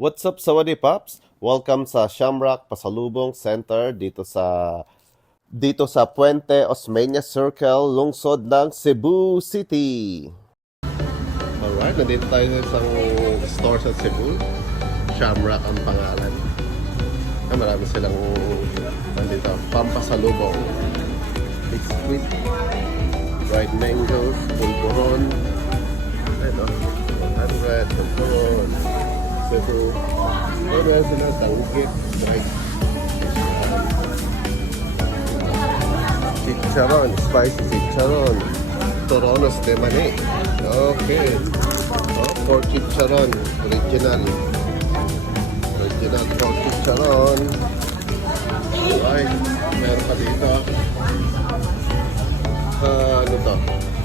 What's up, Sawadee Pops? Welcome sa Shamrock Pasalubong Center dito sa Puente Osmeña Circle, lungsod ng Cebu City. Alright, nandito tayo sa isang store sa Cebu. Shamrock ang pangalan. Marami silang nandito, pampasalubong. Biscuit, dried mangoes, pulburon. Ano, 100, pulburon. So, meron sila tanggit, dried chicharon, spicy chicharon, toronos de mani. Okay. Pork chicharon, original pork chicharon. Alright, meron pa dito. Ano to?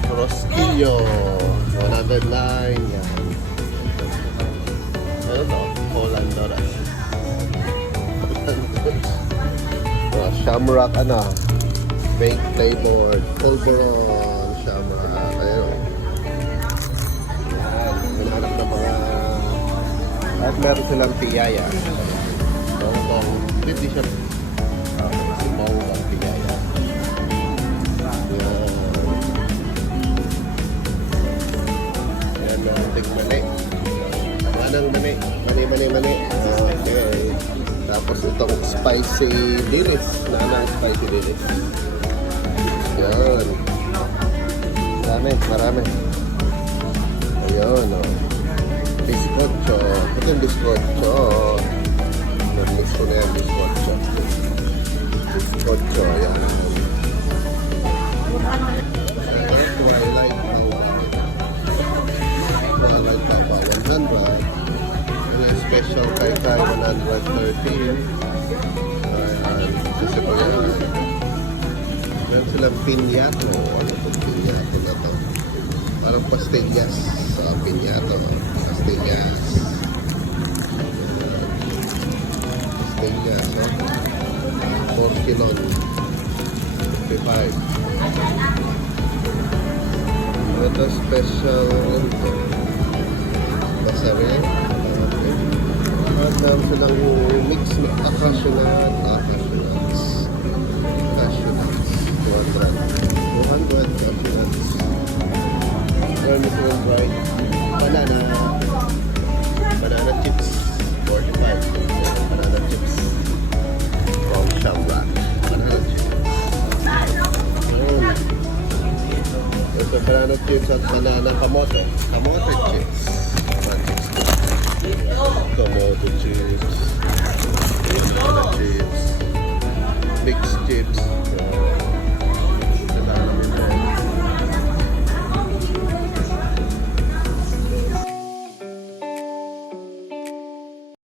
Rosquillo, 109. Yan. Ano to? Holandoras. Shamrock baked flavor, pulveron, shamrock. Ayun. Yan. Hinahanap ng mga... At meron silang piyaya. Bongbong. Hindi siya... si bongbong piyaya. Yan. Yan ang tigmali. Manang mani. Mani. Okay. Tapos itong spicy dilis. Nanang spicy dilis. Yan. Marami. Ayun, Biscocho. Ito yung biscocho. Namiss ko na yan, biscocho. Biscocho, yan. Twilight Papa, 100. And special kay 113. Ayan. Kasi po yan. Meron silang pinyato. Ano itong pinyato na to? Parang pastillas sa pinyato. Pastillas, no? 4 kilon. 55. Ito special ito. Basari. At meron silang mix na cashew nuts. 200 cashew. Meron silang dried banana chips, 45. Banana chips from Shamrock. Banana chips. Ito banana chips at banana kamote chips. Kamote chips.